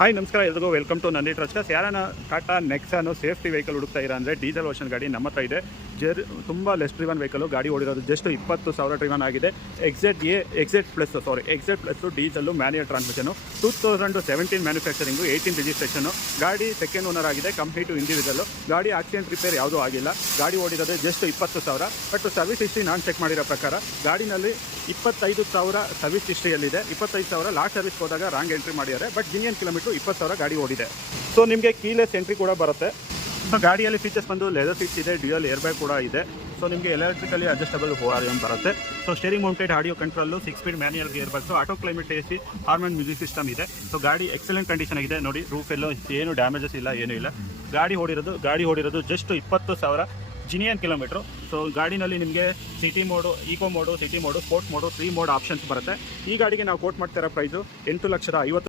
Hi ನಮಸ್ಕಾರ, ಎಲ್ರಿಗೂ welcome to Nandi ಟ್ರಸ್ಟರ್ಸ್. ಯಾರನ್ನ ಟಾಟಾ ನೆಕ್ಸಾನು ಸೇಫ್ಟಿ ವೆಹಿಕಲ್ ಹುಡುಕ್ತಾ ಇರ ಅಂದರೆ ಡೀಸೆಲ್ ವರ್ಷನ್ ಗಾಡಿ ನಮ್ಮ ಹತ್ರ ಇದೆ. ತುಂಬ ಲೆಸ್ ಡ್ರಿವನ್ ವೆಹಿಕಲ್, ಗಾಡಿ ಓಡಿರೋದು ಜಸ್ಟ್ 20,000 ಡ್ರಿವನ್ ಆಗಿದೆ. ಎಕ್ಸೆಟ್ plus diesel manual transmission, 2017 manufacturing, 18 registration. ಗಾಡಿ ಸೆಕೆಂಡ್ ಓನರ್ ಆಗಿದೆ, ಕಂಪ್ಲೀಟು ಇಂಡಿವಿಜುವಲ್ಲು. ಗಾಡಿ ಆಕ್ಸಿಡೆಂಟ್ ರಿಪೇರ್ ಯಾವುದೂ ಆಗಿಲ್ಲ. ಗಾಡಿ ಓಡಿರೋದು ಜಸ್ಟ್ 20,000. ಬಟ್ ಸರ್ವಿಸ್ ಹಿಸ್ಟ್ರಿ ನಾನು ಚೆಕ್ ಮಾಡಿರೋ ಪ್ರಕಾರ ಗಾಡಿನಲ್ಲಿ 25,000 ಸರ್ವಿಸ್ ಹಿಸ್ಟ್ರಿಯಲ್ಲಿದೆ. 25,000 ಲಾಸ್ಟ್ ಸರ್ವಿಸ್ ಹೋದಾಗ ರಾಂಗ್ ಎಂಟ್ರಿ ಮಾಡಿದ್ದಾರೆ. ಬಟ್ ಜಿನಿಯನ್ ಕಿಲೋಮೀಟರ್ 20,000 ಗಾಡಿ ಓಡಿದೆ. ಸೊ ನಿಮಗೆ ಕೀಲೆಸ್ ಎಂಟ್ರಿ ಕೂಡ ಬರುತ್ತೆ. ಸೊ ಗಾಡಿಯಲ್ಲಿ ಫೀಚರ್ಸ್ ಬಂದು ಲೆದರ್ ಸೀಟ್ಸ್ ಇದೆ, ಡ್ಯೂಯಲ್ ಏರ್ ಬ್ಯಾಗ್ ಕೂಡ ಇದೆ. ಸೊ ನಿಮಗೆ ಎಲೆಕ್ಟ್ರಿಕಲಿ ಅಡ್ಜಸ್ಟಬಲ್ ORM ಬರುತ್ತೆ. So steering mounted audio control, 6 speed manual gear box, auto climate AC, Harman music system ಇದೆ. ಸೊ ಗಾಡಿ ಎಕ್ಸಲೆಂಟ್ ಕಂಡೀಷನ್ ಆಗಿದೆ ನೋಡಿ. ರೂಫ್ ಎಲ್ಲೋ ಏನು ಡ್ಯಾಮೇಜಸ್ ಇಲ್ಲ, ಏನೂ ಇಲ್ಲ. ಗಾಡಿ ಓಡಿರೋದು ಜಸ್ಟ್ 20,000 ಜಿನಿಯನ್ ಕಿಲೋಮೀಟ್ರು. ಸೊ ಗಾಡಿನಲ್ಲಿ ನಿಮಗೆ city mode, eco mode, city mode, sports mode, 3 mode options ಬರುತ್ತೆ. ಈ ಗಾಡಿಗೆ ನಾವು ಕೋಟ್ ಮಾಡ್ತಾ ಇರೋ ಪ್ರೈಸು 8,50,000